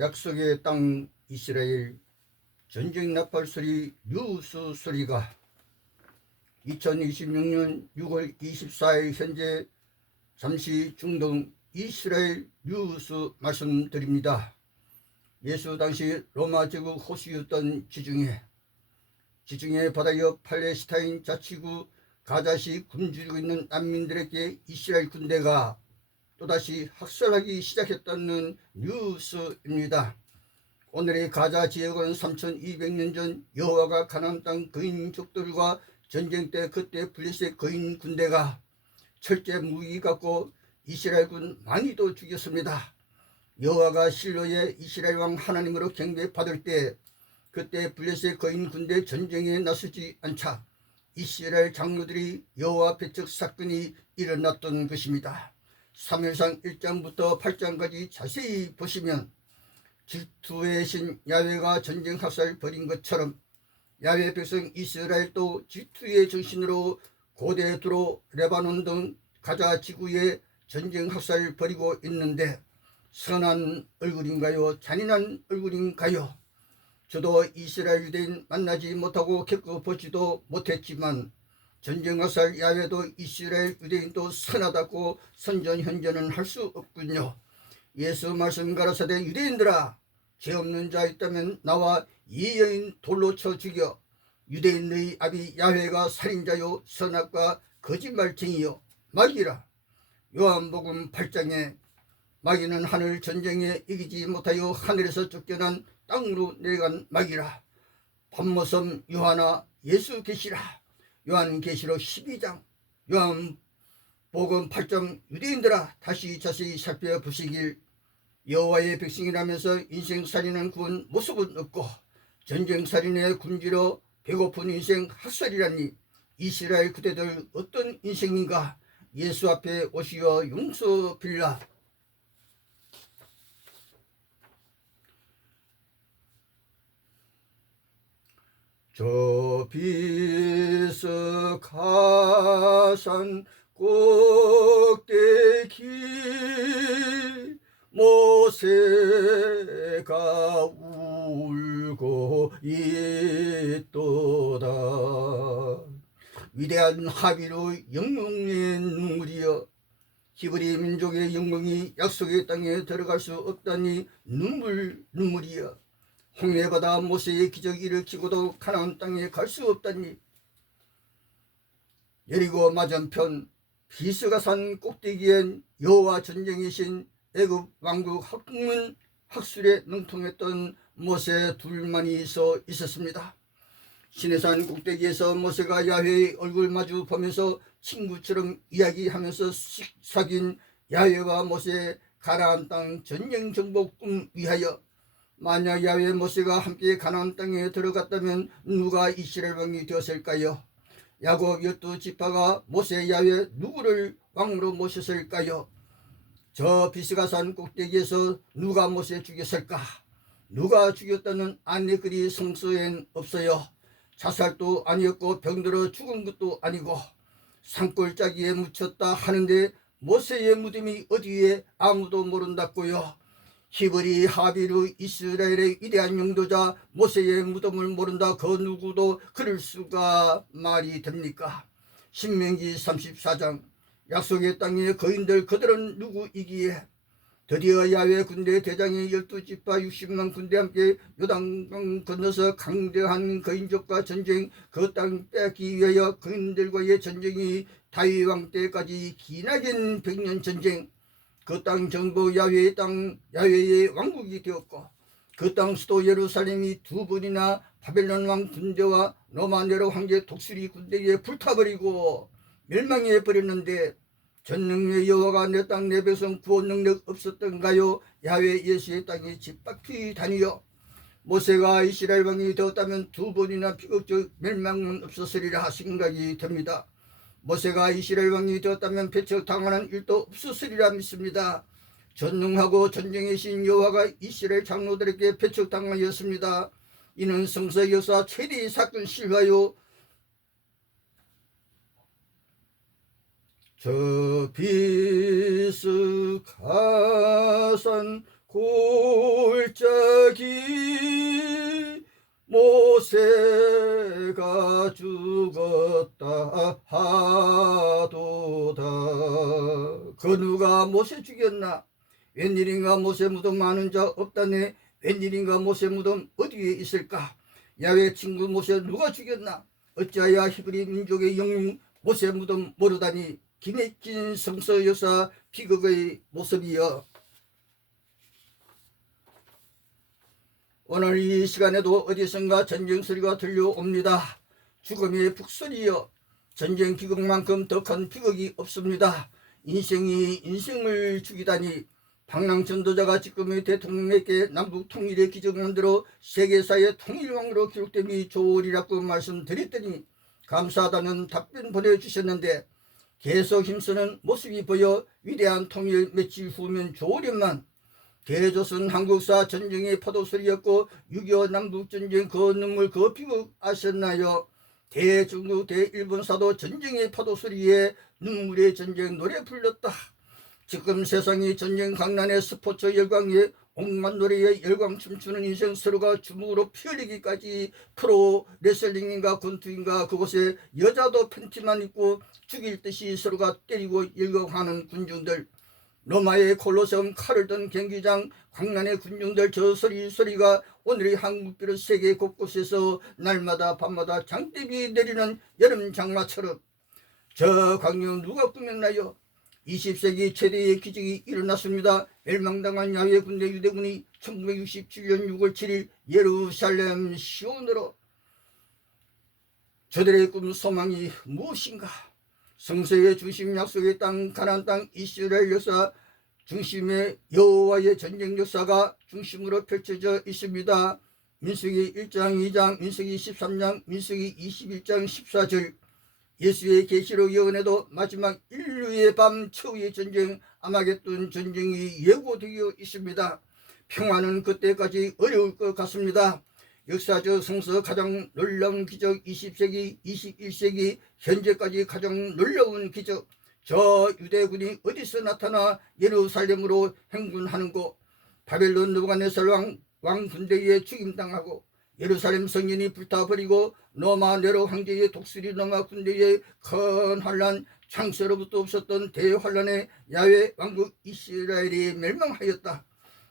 약속의 땅 이스라엘 전쟁 나팔 소리 뉴스 소리가 2026년 6월 24일 현재 잠시 중동 이스라엘 뉴스 말씀드립니다. 예수 당시 로마 제국 호수였던 지중해 바다 옆 팔레스타인 자치구 가자시 굶주리고 있는 난민들에게 이스라엘 군대가 또다시 학살하기 시작했다는 뉴스입니다. 오늘의 가자 지역은 3200년 전 여호와가 가나안 땅 거인족들과 전쟁 때 그때 블레셋 거인 군대가 철제 무기 갖고 이스라엘군 많이도 죽였습니다. 여호와가 실로의 이스라엘 왕 하나님으로 경배받을 때 그때 블레셋 거인 군대 전쟁에 나서지 않자 이스라엘 장로들이 여호와 배척 사건이 일어났던 것입니다. 사무엘상 1장부터 8장까지 자세히 보시면 질투의 신 야훼가 전쟁 학살 벌인 것처럼 야훼 백성 이스라엘도 질투의 정신으로 고대도로 레바논 등 가자 지구에 전쟁 학살 벌이고 있는데 선한 얼굴인가요? 잔인한 얼굴인가요? 저도 이스라엘 유대인 만나지 못하고 겪어보지도 못했지만 전쟁학살 야훼도 이스라엘 유대인도 선하다고 선전현전은 할 수 없군요. 예수 말씀 가라사대 유대인들아 죄 없는 자 있다면 나와 이 여인 돌로 쳐 죽여. 유대인 너희 아비 야훼가 살인자요 선악과 거짓말쟁이요 마귀라. 요한복음 8장에 마귀는 하늘 전쟁에 이기지 못하여 하늘에서 쫓겨난 땅으로 내려간 마귀라. 반모섬 요하나 예수 계시라. 요한계시록 12장 요한복음 8장 유대인들아 다시 자세히 살펴보시길. 여호와의 백성이라면서 인생살인한 구원 모습은 없고 전쟁살인의 군지로 배고픈 인생 학살이라니 이스라엘 그대들 어떤 인생인가. 예수 앞에 오시어 용서 빌라. 저 비석하산 꼭대기 모세가 울고 있도다. 위대한 합의로 영웅의 눈물이여 히브리 민족의 영광이 약속의 땅에 들어갈 수 없다니 눈물이여. 홍해바다 모세의 기적을 일으키고도 가나안 땅에 갈 수 없다니. 여리고 맞은편 비스가산 꼭대기엔 여호와 전쟁의 신 애굽 왕국 학문 학술에 능통했던 모세 둘만이 서 있었습니다. 시내산 꼭대기에서 모세가 야훼의 얼굴 마주 보면서 친구처럼 이야기하면서 사귄 야훼와 모세 가나안 땅 전쟁 정복 꿈 위하여. 만약 야훼 모세가 함께 가나안 땅에 들어갔다면 누가 이스라엘 왕이 되었을까요? 야곱 12지파가 모세 야훼 누구를 왕으로 모셨을까요? 저 비스가산 꼭대기에서 누가 모세 죽였을까? 누가 죽였다는 안내글이 성서엔 없어요. 자살도 아니었고 병들어 죽은 것도 아니고 산골짜기에 묻혔다 하는데 모세의 무덤이 어디에 아무도 모른다고요. 히브리 하비루 이스라엘의 위대한 영도자 모세의 무덤을 모른다 그 누구도 그럴 수가 말이 됩니까? 신명기 34장 약속의 땅의 거인들 그들은 누구이기에. 드디어 야훼 군대 대장이 12지파 60만 군대 함께 요단강 건너서 강대한 거인족과 전쟁 그 땅 빼앗기 위하여 거인들과의 전쟁이 다윗 왕 때까지 기나긴 100년 전쟁. 그 땅 정부 야훼의 땅 야훼의 왕국이 되었고 그 땅 수도 예루살렘이 두 번이나 바벨론 왕 군대와 로마 네로 황제 독수리 군대에 불타버리고 멸망해 버렸는데 전능의 여호와가 내 땅 내 백성 구원 능력 없었던가요? 야훼 예수의 땅에 집바퀴 다니여. 모세가 이스라엘 왕이 되었다면 두 번이나 비극적 멸망은 없었으리라 생각이 됩니다. 모세가 이스라엘 왕이 되었다면 배척당하는 일도 없었으리라 믿습니다. 전능하고 전쟁의 신 여호와가 이스라엘 장로들에게 배척당하였습니다. 이는 성서 역사 최대의 사건 실화요. 저 비스가산 골짜기 모세가 죽었다 하도다. 그 누가 모세 죽였나? 웬일인가 모세 무덤 많은 자 없다네. 웬일인가 모세 무덤 어디에 있을까? 야외 친구 모세 누가 죽였나? 어찌하여 히브리 민족의 영웅 모세 무덤 모르다니. 김혜진 성서 역사 비극의 모습이여. 오늘 이 시간에도 어디선가 전쟁 소리가 들려옵니다. 죽음의 북소리여. 전쟁 비극만큼 더 큰 비극이 없습니다. 인생이 인생을 죽이다니. 방랑 전도자가 지금의 대통령에게 남북 통일의 기적을 만들어 세계사의 통일왕으로 기록됨이 좋으리라고 말씀드렸더니 감사하다는 답변 보내주셨는데, 계속 힘쓰는 모습이 보여 위대한 통일 며칠 후면 좋으련만 대조선 한국사 전쟁의 파도소리였고 6.25 남북전쟁 그 눈물 그 비극 아셨나요? 대중국 대일본사도 전쟁의 파도소리에 눈물의 전쟁 노래 불렀다. 지금 세상이 전쟁 강난의 스포츠 열광에 온갖 노래에 열광 춤추는 인생, 서로가 주먹으로 피 흘리기까지 프로 레슬링인가 권투인가 그곳에 여자도 팬티만 입고 죽일 듯이 서로가 때리고 열광하는 군중들, 로마의 콜로세움 칼을 든 경기장 광란의 군중들, 저 소리가 오늘의 한국 비롯 세계 곳곳에서 날마다 밤마다 장대비 내리는 여름 장마처럼. 저 광경 누가 꾸몄나요? 20세기 최대의 기적이 일어났습니다. 멸망당한 야훼 군대 유대군이 1967년 6월 7일 예루살렘 시온으로. 저들의 꿈 소망이 무엇인가? 성서의 중심 약속의 땅 가나안 땅 이스라엘 역사 중심의 여호와의 전쟁 역사가 중심으로 펼쳐져 있습니다. 민수기 1장 2장 민수기 13장 민수기 21장 14절. 예수의 계시록 예언에도 마지막 인류의 밤 최후의 전쟁 아마겟돈 전쟁이 예고되어 있습니다. 평화는 그때까지 어려울 것 같습니다. 역사적 성서 가장 놀라운 기적, 20세기 21세기 현재까지 가장 놀라운 기적. 저 유대군이 어디서 나타나 예루살렘으로 행군하는고? 바벨론 느부갓네살 왕 군대에 죽임당하고 예루살렘 성전이 불타버리고 로마 네로 황제의 독수리 로마 군대의 큰 환란, 창세로부터 없었던 대환란에 야훼 왕국 이스라엘이 멸망하였다.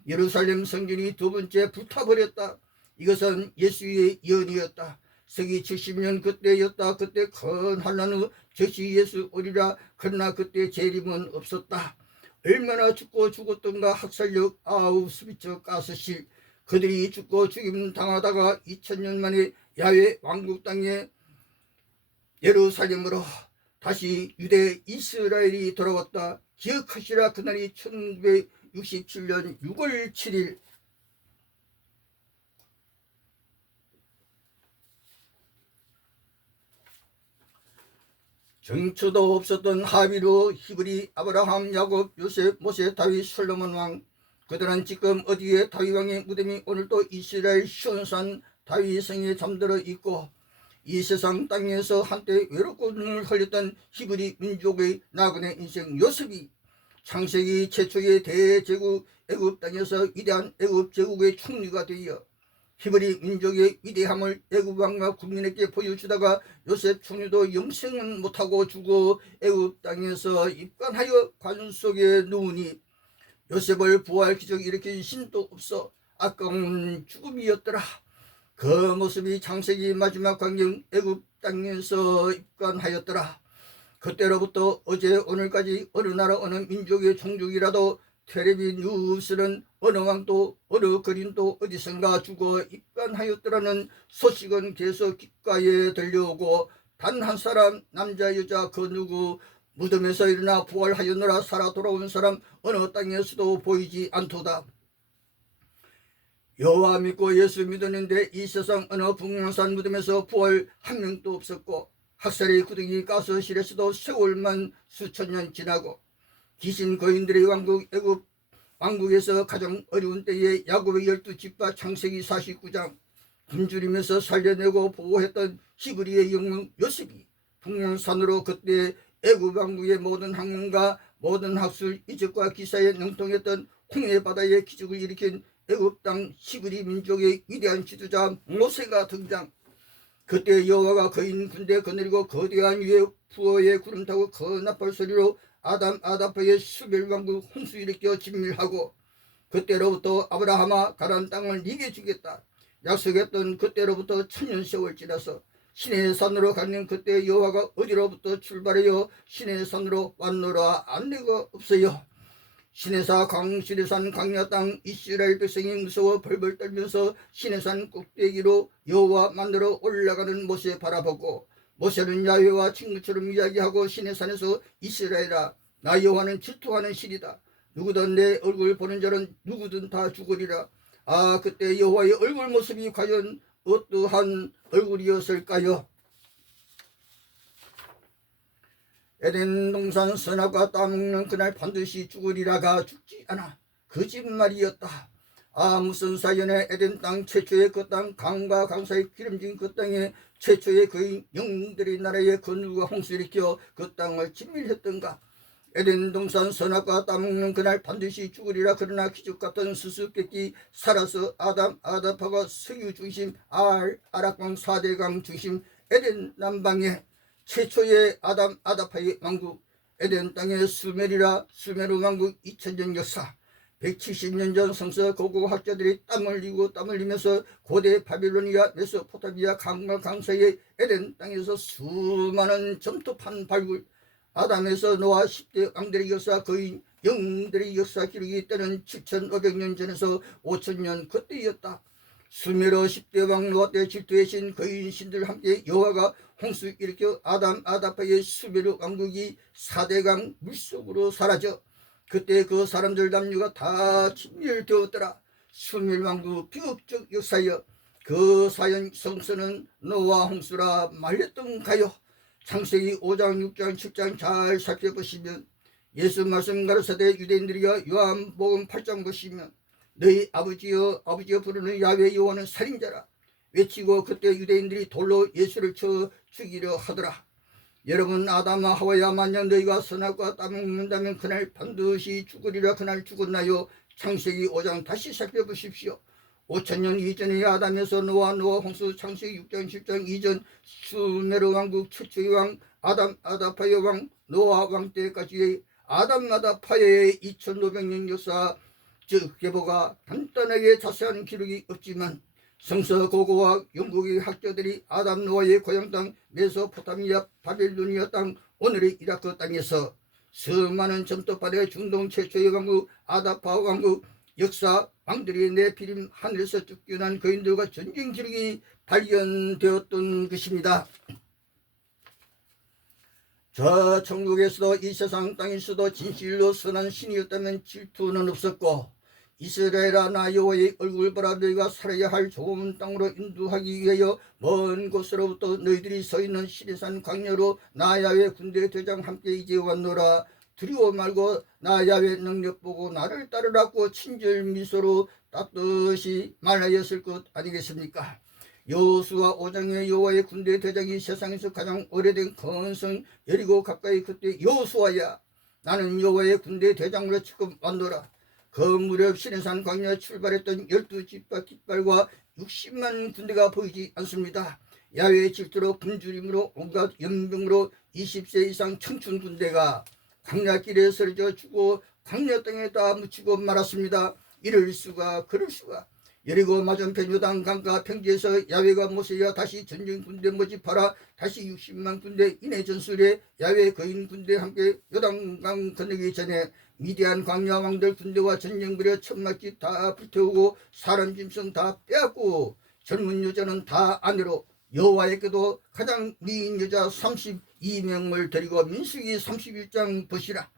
예루살렘 성전이 두 번째 불타버렸다. 이것은 예수의 예언이었다. 서기 70년 그때였다. 그때 큰 환란 후 즉시 예수 오리라. 그러나 그때 재림은 없었다. 얼마나 죽고 죽었던가. 학살력 아우스비츠 가스실. 그들이 죽고 죽임 당하다가 2000년 만에 야훼 왕국 땅에 예루살렘으로 다시 유대 이스라엘이 돌아왔다. 기억하시라. 그날이 1967년 6월 7일. 정처도 없었던 하비로 히브리 아브라함 야곱 요셉 모세 다윗 솔로몬 왕, 그들은 지금 어디에 다윗 왕의 무덤이 오늘도 이스라엘 시온산 다윗 성에 잠들어 있고, 이 세상 땅에서 한때 외롭고 눈물 흘렸던 히브리 민족의 나그네 인생 요셉이 창세기 최초의 대제국 애굽 땅에서 위대한 애굽 제국의 총리가 되어 히브리 민족의 위대함을 애굽 왕과 국민에게 보여주다가 요셉 총리도 영생은 못하고 죽어 애굽 땅에서 입관하여 관 속에 누우니 요셉을 부활 기적 일으킨 신도 없어 아까운 죽음이었더라. 그 모습이 창세기 마지막 광경 애굽 땅에서 입관하였더라. 그때로부터 어제 오늘까지 어느 나라 어느 민족의 종족이라도 텔레비 뉴스는 어느 왕도 어느 거린도 어디선가 죽어 입관하였더라는 소식은 계속 귓가에 들려오고, 단 한 사람 남자 여자 그 누구 무덤에서 일어나 부활하였노라 살아 돌아온 사람 어느 땅에서도 보이지 않도다. 여호와 믿고 예수 믿었는데 이 세상 어느 북한산 무덤에서 부활 한 명도 없었고, 학살의 구덩이 가스실에서도 세월만 수천 년 지나고, 귀신 거인들의 왕국 애굽 왕국에서 가장 어려운 때에 야곱의 12집과 창세기 49장 굶주리면서 살려내고 보호했던 히브리의 영웅 요셉이 북한산으로 그때 애굽 왕국의 모든 학문과 모든 학술 이적과 기사에 능통했던 홍해 바다에 기적을 일으킨 애굽 땅 히브리 민족의 위대한 지도자 모세가 등장. 그때 여호와가 거인 군대 거느리고 거대한 위에 부어의 구름 타고 그 나팔 소리로 아담 아다파의 수멸왕국 홍수 일으켜 진멸하고, 그때로부터 아브라함아 가나안 땅을 네게 주겠다 약속했던 그때로부터 천년 세월 지나서 시내의 산으로 가는 그때 여호와가 어디로부터 출발하여 시내의 산으로 왔노라. 안내가 없어요. 시내산 광야 땅 이스라엘 백성이 무서워 벌벌 떨면서 시내산 꼭대기로 여호와 만나러 올라가는 모세 바라보고, 모세는 야훼와 친구처럼 이야기하고 시내산에서 이스라엘아, 나 여호와는 질투하는 신이다. 누구든 내 얼굴 보는 자는 누구든 다 죽으리라. 아, 그때 여호와의 얼굴 모습이 과연 어떠한 얼굴이었을까요? 에덴 동산 선악과 따먹는 그날 반드시 죽으리라가 죽지 않아. 거짓말이었다. 아, 무슨 사연에 에덴 땅 최초의 그 땅 강과 강 사이 기름진 그 땅에 최초의 그 영들의 나라에 그 누가 홍수 일으켜 그 땅을 진멸했던가. 에덴 동산 선악과 따먹는 그날 반드시 죽으리라. 그러나 기적 같은 수수께끼 살아서 아담 아다파가 석유 중심 아락강 4대강 중심 에덴 남방에 최초의 아담 아다파의 왕국 에덴 땅의 수메르 왕국 2000년 역사. 170년 전 성서 고고 학자들이 땀 흘리면서 고대 바빌로니아 메소포타미아 강과 강 사이의 에덴 땅에서 수많은 점토판 발굴, 아담에서 노아 10대 왕들의 역사, 거의 영들의 역사 기록이 때는 7500년 전에서 5000년 그때였다. 수메르 10대 왕 노아 때 질투의 신 거인 신들 함께 여호와가 홍수 일으켜 아담 아다파의 수메르 왕국이 4대강 물속으로 사라져 그때 그 사람들 남녀가 다 진멸되었더라. 수메르 왕국 비극적 역사여. 그 사연 성서는 노아 홍수라 말렸던가요? 창세기 5장 6장 7장 잘 살펴보시면 예수 말씀 가르사대 유대인들이여 요한복음 8장 보시면 너희 아버지여 부르는 야훼 여호와는 살인자라 외치고 그때 유대인들이 돌로 예수를 쳐 죽이려 하더라. 여러분, 아담과 하와야 만약 너희가 선악과 따먹는다면 그날 반드시 죽으리라. 그날 죽었나요? 창세기 5장 다시 살펴보십시오. 5000년 이전의 아담에서 노아 홍수 창세기 6장 10장 이전 수메르 왕국 최초의 왕 아담 아다파의 왕 노아 왕 때까지의 아담 아다파의 2500년 역사 즉 계보가 간단하게 자세한 기록이 없지만 성서 고고와 영국의 학자들이 아담 노아의 고향 땅 메소포타미아 바빌로니아 땅 오늘의 이라크 땅에서 수많은 점토파의 중동 최초의 왕국 아다파 왕국 역사 왕들이 네피림 하늘에서 쫓겨난 거인들과 전쟁 기록이 발견되었던 것입니다. 저 천국에서도 이 세상 땅에서도 진실로 선한 신이었다면 질투는 없었고, 이스라엘아 나 여호와의 얼굴 보라. 너희가 살아야 할 좋은 땅으로 인도하기 위하여 먼 곳으로부터 너희들이 서 있는 시내산 광야로 나 야훼 군대 대장 함께 이제 왔노라. 두려워 말고 나 야훼 능력 보고 나를 따르라고 친절 미소로 따뜻이 말하였을 것 아니겠습니까? 여호수아 5장의 여호와의 군대 대장이 세상에서 가장 오래된 큰 성 여리고 가까이 그때 여호수아야 나는 여호와의 군대 대장으로 지금 왔노라. 그 무렵 시내산 광야 출발했던 12지파 깃발과 60만 군대가 보이지 않습니다. 야훼의 질투로 굶주림으로 온갖 연병으로 20세 이상 청춘 군대가 광야길에 쓰러져 죽고 광야 땅에다 묻히고 말았습니다. 이럴 수가 그럴 수가. 여리고 맞은편 요단 강가 평지에서 야훼가 모세야 다시 전쟁 군대 모집하라. 다시 60만 군대 이내 전술에 야훼 거인 군대 함께 요단강 건너기 전에 미디안 광야 왕들 군대와 전쟁 벌여 천막집 다 불태우고 사람 짐승 다 빼앗고 젊은 여자는 다 아내로 여호와에게도 가장 미인 여자 32명을 데리고 민수기 31장 보시라.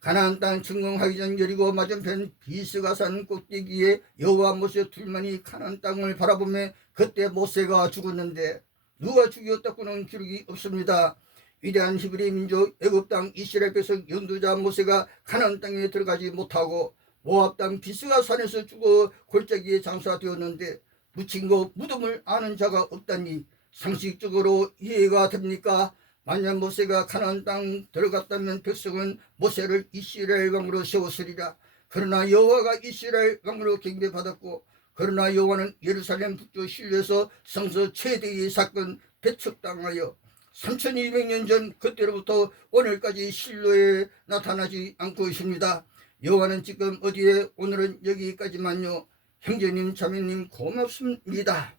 가나안 땅 침공하기 전 여리고 맞은편 비스가산 꼭대기에 여호와 모세 둘만이 가나안 땅을 바라보며 그때 모세가 죽었는데 누가 죽였다고는 기록이 없습니다. 위대한 히브리 민족 애굽 땅 이스라엘 백성 연두자 모세가 가나안 땅에 들어가지 못하고 모압 땅 비스가산에서 죽어 골짜기에 장사되었는데 묻힌 거 무덤을 아는 자가 없다니 상식적으로 이해가 됩니까? 만약 모세가 가나안 땅 들어갔다면 백성은 모세를 이스라엘 왕으로 세웠으리라. 그러나 여호와가 이스라엘 왕으로 경배받았고, 그러나 여호와는 예루살렘 북쪽 실로에서 성소 최대의 사건 배척당하여 3200년 전 그때로부터 오늘까지 실로에 나타나지 않고 있습니다. 여호와는 지금 어디에? 오늘은 여기까지만요. 형제님 자매님 고맙습니다.